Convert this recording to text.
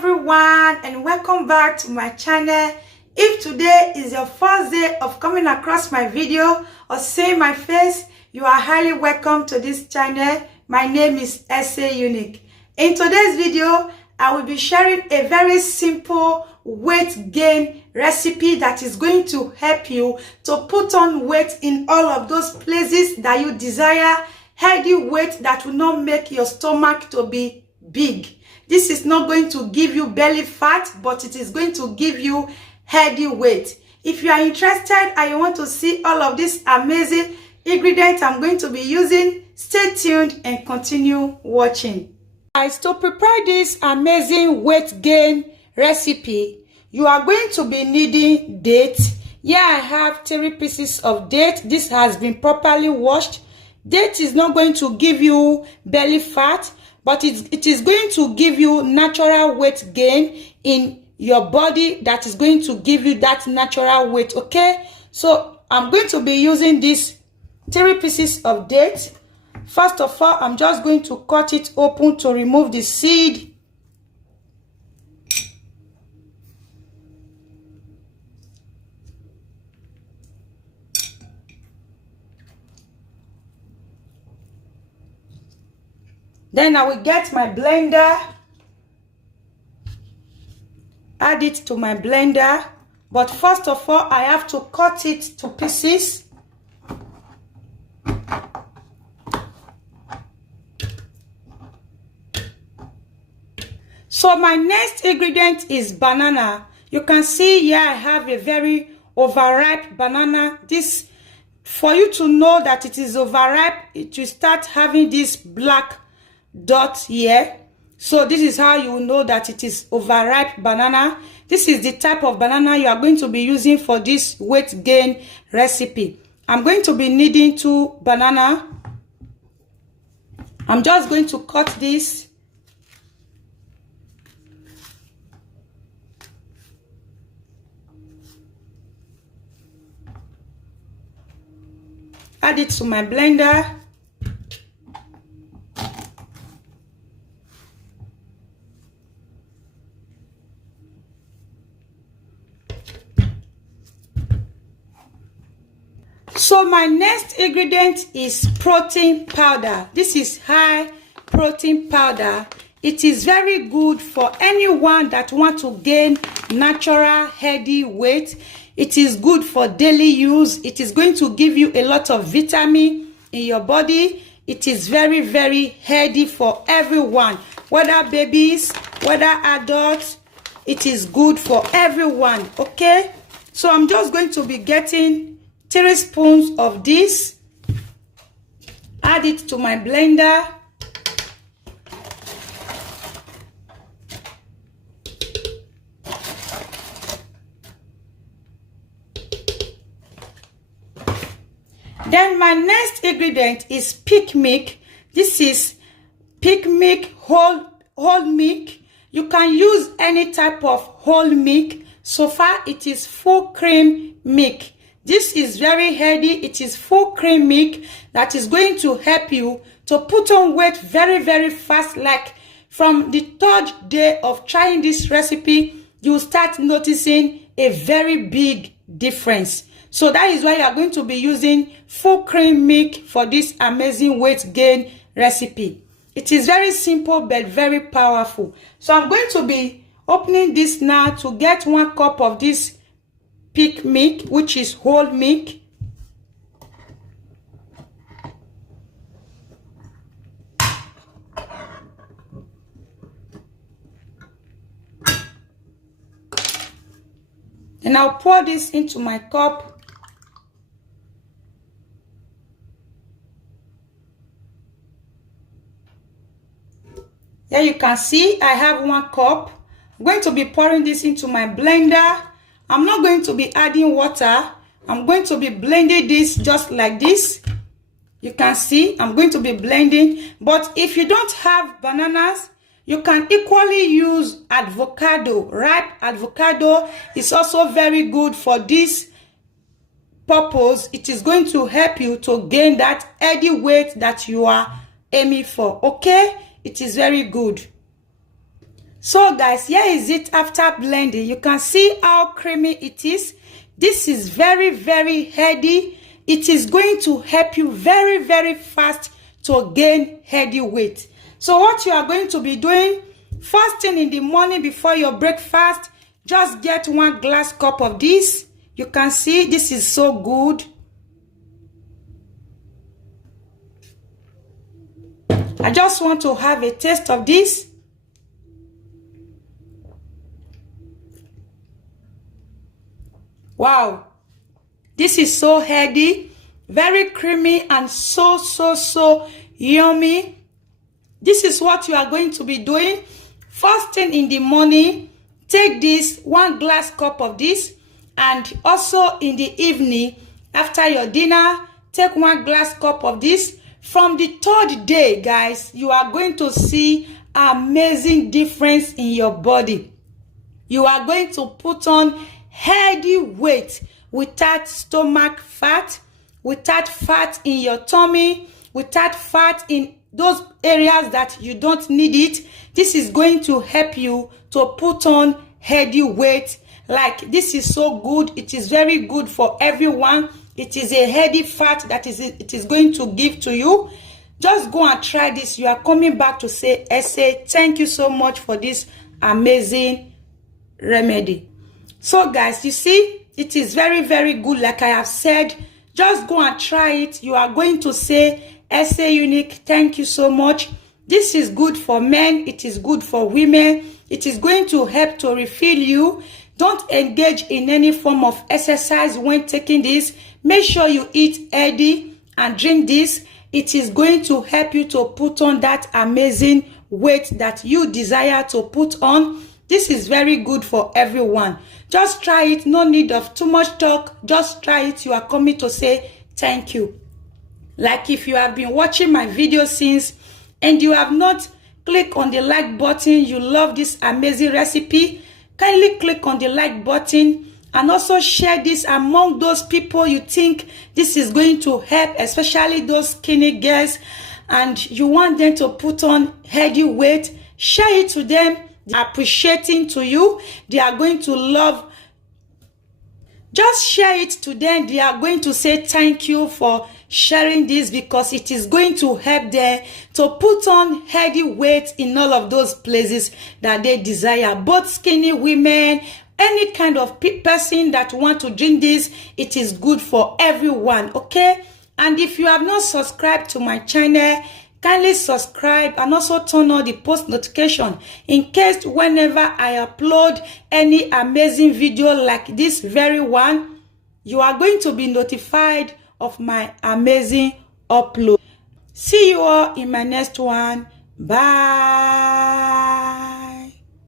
everyone, and welcome back to my channel. If today is your first day of coming across my video or seeing my face, you are highly welcome to this channel. My name is SA Unique. In today's video, I will be sharing a very simple weight gain recipe that is going to help you to put on weight in all of those places that you desire, healthy weight that will not make your stomach to be big. This is not going to give you belly fat, but it is going to give you healthy weight. If you are interested and you want to see all of these amazing ingredients I'm going to be using, stay tuned and continue watching. Guys, to prepare this amazing weight gain recipe, you are going to be needing dates. Here I have 3 pieces of date. This has been properly washed. Date is not going to give you belly fat, but it is going to give you natural weight gain in your body that is going to give you that natural weight, okay? So I'm going to be using these 3 pieces of date. First of all, I'm just going to cut it open to remove the seed. Then I will get my blender, add it to my blender, but first of all, I have to cut it to pieces. So my next ingredient is banana. You can see here I have a very overripe banana. This, for you to know that it is overripe, it will start having this black dot here. So this is how you will know that it is overripe banana. This is the type of banana you are going to be using for this weight gain recipe. I'm going to be needing 2 banana. I'm just going to cut this. Add it to my blender. So my next ingredient is protein powder. This is high protein powder. It is very good for anyone that wants to gain natural healthy weight. It is good for daily use. It is going to give you a lot of vitamin in your body. It is very, very healthy for everyone, whether babies, whether adults. It is good for everyone, okay? So I'm just going to be getting 3 spoons of this, add it to my blender. Then my next ingredient is peak milk. This is peak milk, whole milk. You can use any type of whole milk. So far it is full cream milk. This is very healthy. It is full cream milk that is going to help you to put on weight very, very fast. Like from the 3rd day of trying this recipe, you start noticing a very big difference. So that is why you are going to be using full cream milk for this amazing weight gain recipe. It is very simple but very powerful. So I'm going to be opening this now to get 1 cup of this peak milk, which is whole milk. And I'll pour this into my cup. Here you can see I have 1 cup. I'm going to be pouring this into my blender. I'm not going to be adding water. I'm going to be blending this just like this. You can see I'm going to be blending. But if you don't have bananas, you can equally use avocado. Ripe avocado is also very good for this purpose. It is going to help you to gain that healthy weight that you are aiming for. Okay? It is very good. So guys, here is it after blending. You can see how creamy it is. This is very, very healthy. It is going to help you very, very fast to gain healthy weight. So what you are going to be doing, first thing in the morning before your breakfast, just get 1 glass cup of this. You can see this is so good. I just want to have a taste of this. Wow, this is so healthy, very creamy, and so yummy. This is what you are going to be doing. First thing in the morning, take this 1 glass cup of this, and also in the evening after your dinner, take 1 glass cup of this. From the 3rd day, guys, you are going to see amazing difference in your body. You are going to put on healthy weight without stomach fat, without fat in your tummy, without fat in those areas that you don't need it. This is going to help you to put on healthy weight. Like, this is so good. It is very good for everyone. It is a healthy fat that it is going to give to you. Just go and try this. You are coming back to say, Ese, thank you so much for this amazing remedy. So guys, you see, it is very, very good. Like I have said, just go and try it. You are going to say, Ese Unique, thank you so much. This is good for men. It is good for women. It is going to help to refill you. Don't engage in any form of exercise when taking this. Make sure you eat healthy and drink this. It is going to help you to put on that amazing weight that you desire to put on. This is very good for everyone. Just try it. No need of too much talk. Just try it. You are coming to say thank you. Like, if you have been watching my video since and you have not clicked on the like button, you love this amazing recipe, kindly click on the like button and also share this among those people you think this is going to help, especially those skinny girls, and you want them to put on healthy weight. Share it to them. Appreciating to you, they are going to love. Just share it to them. They are going to say thank you for sharing this, because it is going to help them to put on healthy weight in all of those places that they desire. Both skinny women, any kind of person that want to drink this, it is good for everyone. Okay, and if you have not subscribed to my channel, kindly subscribe and also turn on the post notification in case whenever I upload any amazing video like this very one, you are going to be notified of my amazing upload. See you all in my next one. Bye.